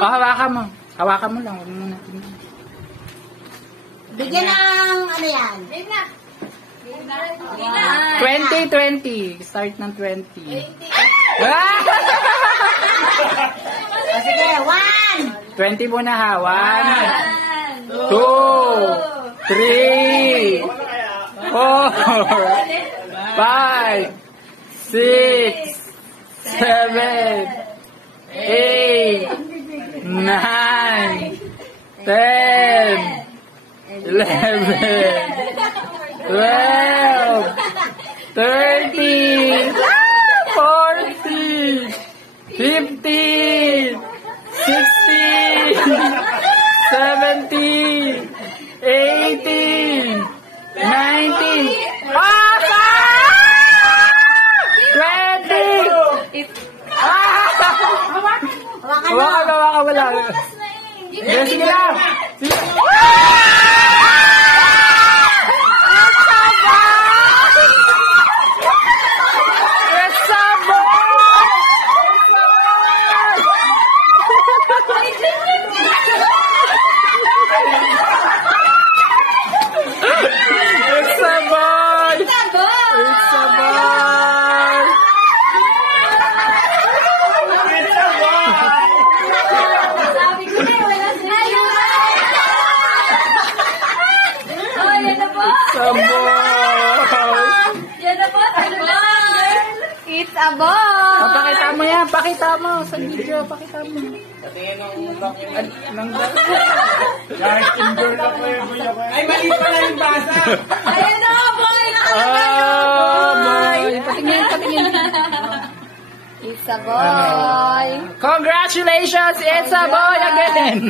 Hawakan mo. Hawakan mo lang. Huwag mo na. Bigyan ng ano yan? 20. Start ng 20. Sige, 1. 20 muna ha. 1, 2, 3, 4, 5, 6, 7, 8, 9, 10, 11, 12, 13, 14, 15, 16, 17, 18, 19, 20! Hawakan mo lang. Sige lang. It's a ball! Pakita mo yan. Pakita mo sa video. Pakita mo. Patingin ng document. Ay, mali pala yung basa. Ayun na, boy! Boy! Patingin. It's a boy! Congratulations! It's a boy again!